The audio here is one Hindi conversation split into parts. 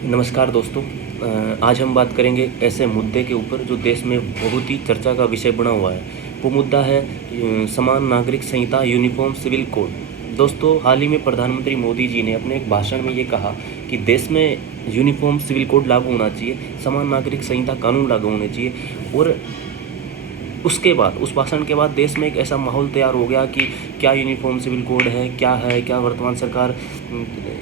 नमस्कार दोस्तों। आज हम बात करेंगे एक ऐसे मुद्दे के ऊपर जो देश में बहुत ही चर्चा का विषय बना हुआ है। वो मुद्दा है समान नागरिक संहिता यूनिफॉर्म सिविल कोड। दोस्तों, हाल ही में प्रधानमंत्री मोदी जी ने अपने एक भाषण में ये कहा कि देश में यूनिफॉर्म सिविल कोड लागू होना चाहिए, समान नागरिक संहिता कानून लागू होने चाहिए। और उसके बाद, उस भाषण के बाद देश में एक ऐसा माहौल तैयार हो गया कि क्या यूनिफॉर्म सिविल कोड है, क्या वर्तमान सरकार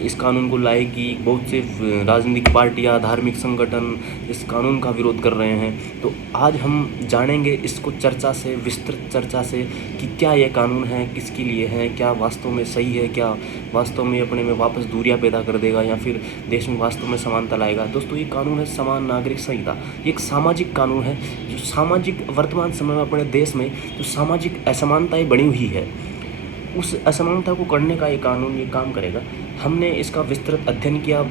इस कानून को लाएगी। बहुत से राजनीतिक पार्टियां, धार्मिक संगठन इस कानून का विरोध कर रहे हैं। तो आज हम जानेंगे इसको चर्चा से, विस्तृत चर्चा से, कि क्या यह कानून है, किसके लिए है, क्या वास्तव में सही है, क्या वास्तव में अपने में वापस दूरियां पैदा कर देगा या फिर देश में वास्तव में समानता लाएगा। दोस्तों, ये कानून है समान नागरिक संहिता। ये एक सामाजिक कानून है जो सामाजिक वर्तमान समय में अपने देश में जो सामाजिक असमानताएं बनी हुई है, उस असमानता को करने का ये कानून ये काम करेगा। हमने इसका विस्तृत अध्ययन किया,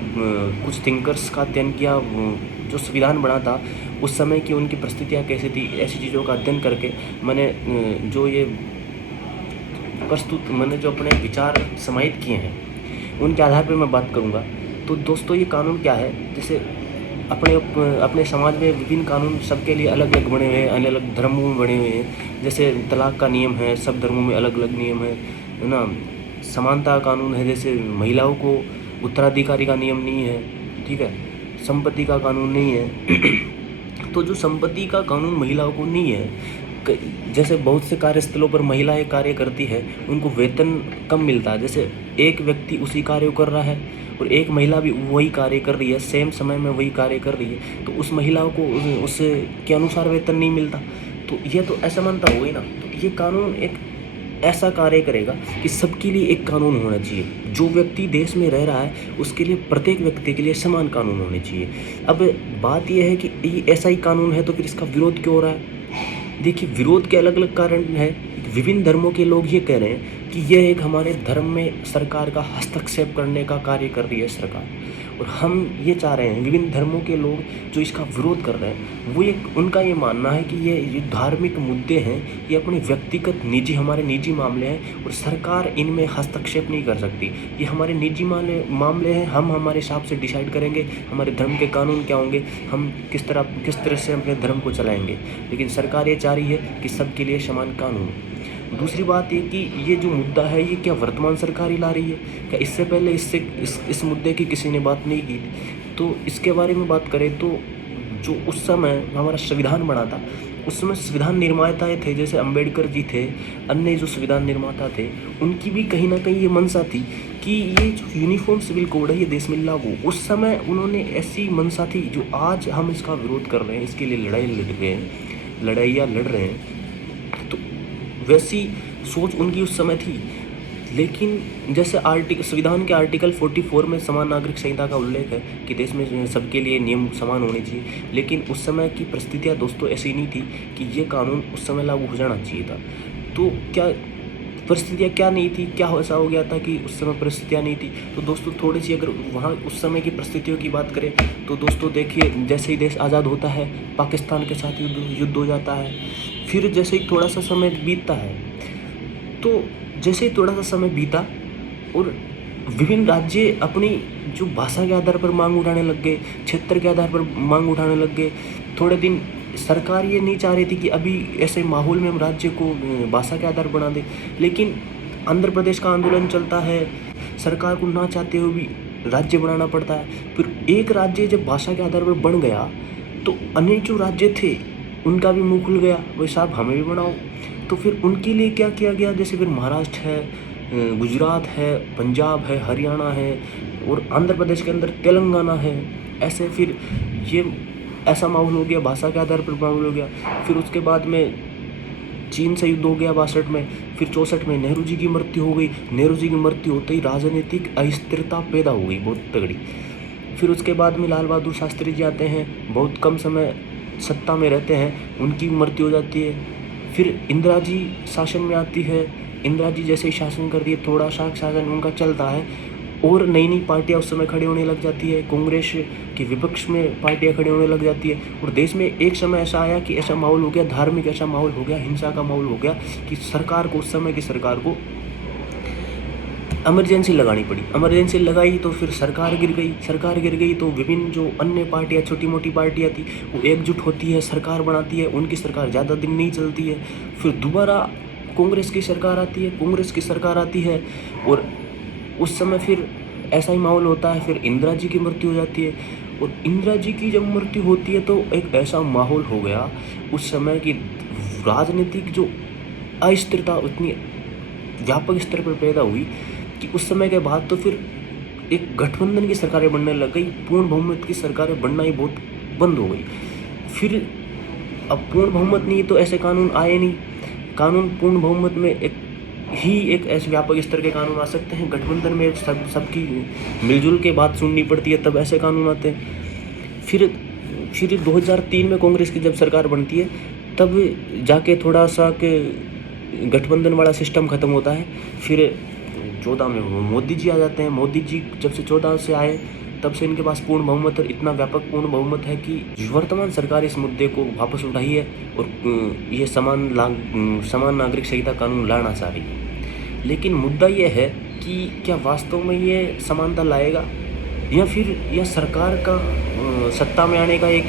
कुछ थिंकर्स का अध्ययन किया, जो संविधान बना था उस समय की उनकी परिस्थितियाँ कैसी थी, ऐसी चीज़ों का अध्ययन करके मैंने मैंने जो अपने विचार समाहित किए हैं उनके आधार पर मैं बात करूँगा। तो दोस्तों, ये कानून क्या है, जैसे अपने समाज में विभिन्न कानून सबके लिए अलग अलग बने हुए हैं, अलग अलग धर्मों में बने हुए हैं। जैसे तलाक का नियम है, सब धर्मों में अलग अलग नियम है ना। समानता कानून है, जैसे महिलाओं को उत्तराधिकारी का नियम नहीं है, ठीक है। संपत्ति का कानून नहीं है। तो जो संपत्ति का कानून महिलाओं को नहीं है, जैसे बहुत से कार्यस्थलों पर महिलाएं कार्य करती है, उनको वेतन कम मिलता है। जैसे एक व्यक्ति उसी कार्य को कर रहा है और एक महिला भी वही कार्य कर रही है, सेम समय में वही कार्य कर रही है, तो उस महिलाओं को उससे के अनुसार वेतन नहीं मिलता। तो ये तो असमानता हो गई ना। तो ये कानून एक ऐसा कार्य करेगा कि सबके लिए एक कानून होना चाहिए। जो व्यक्ति देश में रह रहा है उसके लिए, प्रत्येक व्यक्ति के लिए समान कानून होने चाहिए। अब बात यह है कि ये ऐसा ही कानून है तो फिर इसका विरोध क्यों हो रहा है। देखिए, विरोध के अलग अलग कारण हैं। विभिन्न धर्मों के लोग ये कह रहे हैं कि यह एक हमारे धर्म में सरकार का हस्तक्षेप करने का कार्य कर रही है सरकार, और हम ये चाह रहे हैं, विभिन्न धर्मों के लोग जो इसका विरोध कर रहे हैं, वो उनका ये मानना है कि ये धार्मिक मुद्दे हैं, ये अपने व्यक्तिगत हमारे निजी मामले हैं और सरकार इनमें हस्तक्षेप नहीं कर सकती। ये हमारे निजी मामले हैं, हम हमारे हिसाब से डिसाइड करेंगे हमारे धर्म के कानून क्या होंगे, हम किस तरह से अपने धर्म को चलाएंगे। लेकिन सरकार ये चाह रही है कि सबके लिए समान कानून। दूसरी बात ये कि ये जो मुद्दा है ये क्या वर्तमान सरकार ही ला रही है, क्या इससे पहले इस मुद्दे की किसी ने बात नहीं की थी। तो इसके बारे में बात करें तो जो उस समय हमारा संविधान बना था, उस समय संविधान निर्माताएँ थे, जैसे अंबेडकर जी थे, अन्य जो संविधान निर्माता थे, उनकी भी कहीं ना कहीं ये मंशा थी कि ये जो यूनिफॉर्म सिविल कोड है ये देश में लागू। उस समय उन्होंने ऐसी मंशा थी जो आज हम इसका विरोध कर रहे हैं, इसके लिए लड़ाइयाँ लड़ रहे हैं। तो वैसी सोच उनकी उस समय थी। लेकिन जैसे संविधान के आर्टिकल 44 में समान नागरिक संहिता का उल्लेख है कि देश में सबके लिए नियम समान होने चाहिए, लेकिन उस समय की परिस्थितियाँ दोस्तों ऐसी नहीं थी कि ये कानून उस समय लागू हो जाना चाहिए था। तो क्या परिस्थितियाँ क्या नहीं थी, क्या ऐसा हो गया था कि उस समय परिस्थितियाँ नहीं थी। तो दोस्तों, थोड़ी सी अगर वहाँ उस समय की परिस्थितियों की बात करें तो दोस्तों देखिए, जैसे ही देश आज़ाद होता है पाकिस्तान के साथ युद्ध हो जाता है। फिर जैसे ही थोड़ा सा समय बीतता है, तो जैसे ही थोड़ा सा समय बीता और विभिन्न राज्य अपनी जो भाषा के आधार पर मांग उठाने लग गए, क्षेत्र के आधार पर मांग उठाने लग गए। थोड़े दिन सरकार ये नहीं चाह रही थी कि अभी ऐसे माहौल में हम राज्य को भाषा के आधार बना दें, लेकिन आंध्र प्रदेश का आंदोलन चलता है, सरकार को ना चाहते हुए भी राज्य बनाना पड़ता है। फिर एक राज्य जब भाषा के आधार पर बन गया तो अन्य जो राज्य थे उनका भी मुंह खुल गया, भाई साहब हमें भी बनाओ। तो फिर उनके लिए क्या किया गया, जैसे फिर महाराष्ट्र है, गुजरात है, पंजाब है, हरियाणा है और आंध्र प्रदेश के अंदर तेलंगाना है। ऐसे फिर ये ऐसा माहौल हो गया, भाषा के आधार पर माहौल हो गया। फिर उसके बाद में चीन से युद्ध हो गया 62 में। फिर 64 में नेहरू जी की मृत्यु हो गई। नेहरू जी की मृत्यु होते ही राजनीतिक अस्थिरता पैदा हो गई बहुत तगड़ी। फिर उसके बाद में लाल बहादुर शास्त्री जी आते हैं, बहुत कम समय सत्ता में रहते हैं, उनकी मृत्यु हो जाती है। फिर इंदिरा जी शासन में आती है। इंदिरा जी जैसे ही शासन कर दिए, थोड़ा सा शासन उनका चलता है और नई नई पार्टियां उस समय खड़ी होने लग जाती है। कांग्रेस के विपक्ष में पार्टियां खड़ी होने लग जाती है और देश में एक समय ऐसा आया कि ऐसा माहौल हो गया, धार्मिक ऐसा माहौल हो गया, हिंसा का माहौल हो गया कि सरकार को, उस समय की सरकार को इमरजेंसी लगानी पड़ी। इमरजेंसी लगाई तो फिर सरकार गिर गई। सरकार गिर गई तो विभिन्न जो अन्य पार्टियाँ, छोटी मोटी पार्टियाँ थी, वो एकजुट होती है, सरकार बनाती है। उनकी सरकार ज़्यादा दिन नहीं चलती है, फिर दोबारा कांग्रेस की सरकार आती है। कांग्रेस की सरकार आती है और उस समय फिर ऐसा ही माहौल होता है। फिर इंदिरा जी की मृत्यु हो जाती है और इंदिरा जी की जब मृत्यु होती है तो एक ऐसा माहौल हो गया उस समय की राजनीतिक जो अस्थिरता उतनी व्यापक स्तर पर पैदा हुई कि उस समय के बाद तो फिर एक गठबंधन की सरकारें बनने लग गई। पूर्ण बहुमत की सरकारें बनना ही बहुत बंद हो गई। फिर अब पूर्ण बहुमत नहीं तो ऐसे कानून आए नहीं। कानून पूर्ण बहुमत में एक ऐसे व्यापक स्तर के कानून आ सकते हैं। गठबंधन में सबकी मिलजुल के बात सुननी पड़ती है, तब ऐसे कानून आते हैं। फिर 2003 में कांग्रेस की जब सरकार बनती है तब जाके थोड़ा सा के गठबंधन वाला सिस्टम ख़त्म होता है। फिर 14 में मोदी जी आ जाते हैं। मोदी जी जब से 14 से आए तब से इनके पास पूर्ण बहुमत और इतना व्यापक पूर्ण बहुमत है कि वर्तमान सरकार इस मुद्दे को वापस उठाई है और ये समान नागरिक संहिता कानून लाना चाह रही है। लेकिन मुद्दा ये है कि क्या वास्तव में ये समानता लाएगा या फिर यह सरकार का सत्ता में आने का एक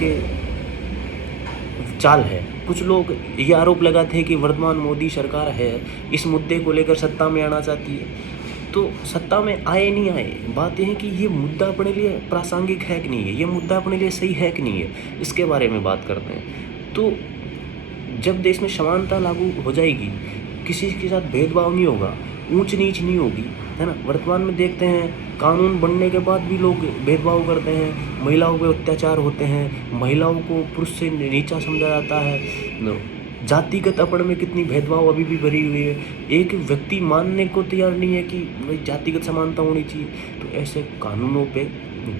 चाल है। कुछ लोग ये आरोप लगाते हैं कि वर्तमान मोदी सरकार है इस मुद्दे को लेकर सत्ता में आना चाहती है। तो सत्ता में आए नहीं आए, बात यह है कि ये मुद्दा अपने लिए प्रासंगिक है कि नहीं है, ये मुद्दा अपने लिए सही है कि नहीं है, इसके बारे में बात करते हैं। तो जब देश में समानता लागू हो जाएगी, किसी के साथ भेदभाव नहीं होगा, ऊंच नीच नहीं होगी, है ना। वर्तमान में देखते हैं कानून बनने के बाद भी लोग भेदभाव करते हैं, महिलाओं पे अत्याचार होते हैं, महिलाओं को पुरुष से नीचा समझा जाता है, जातिगत अपण में कितनी भेदभाव अभी भी भरी हुई है। एक व्यक्ति मानने को तैयार नहीं है कि भाई जातिगत समानता होनी चाहिए। तो ऐसे कानूनों पे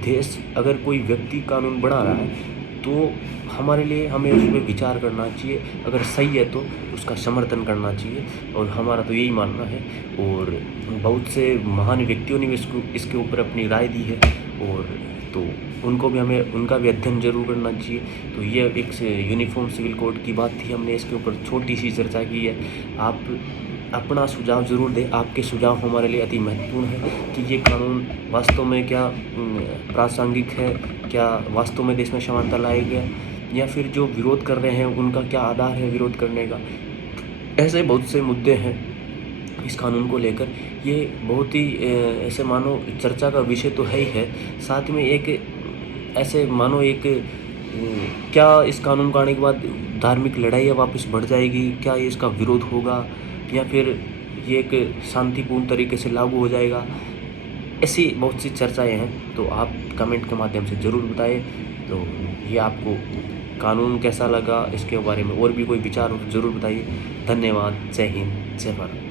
देश, अगर कोई व्यक्ति कानून बना रहा है तो हमारे लिए हमें उस पर विचार करना चाहिए। अगर सही है तो उसका समर्थन करना चाहिए और हमारा तो यही मानना है। और बहुत से महान व्यक्तियों ने भी इसके ऊपर अपनी राय दी है और तो उनका भी अध्ययन जरूर करना चाहिए। तो ये एक यूनिफॉर्म सिविल कोड की बात थी, हमने इसके ऊपर छोटी सी चर्चा की है। आप अपना सुझाव ज़रूर दें, आपके सुझाव हमारे लिए अति महत्वपूर्ण है कि ये कानून वास्तव में क्या प्रासंगिक है, क्या वास्तव में देश में समानता लाएगा या फिर जो विरोध कर रहे हैं उनका क्या आधार है विरोध करने का। ऐसे बहुत से मुद्दे हैं इस कानून को लेकर। ये बहुत ही ऐसे मानो चर्चा का विषय तो है ही है, साथ में एक ऐसे मानो एक क्या इस कानून को आने के बाद धार्मिक लड़ाइयाँ वापस बढ़ जाएगी, क्या ये इसका विरोध होगा या फिर ये एक शांतिपूर्ण तरीके से लागू हो जाएगा। ऐसी बहुत सी चर्चाएं हैं, तो आप कमेंट के माध्यम से ज़रूर बताएं। तो ये आपको कानून कैसा लगा, इसके बारे में और भी कोई विचार हो ज़रूर बताइए। धन्यवाद। जय हिंद, जय भारत।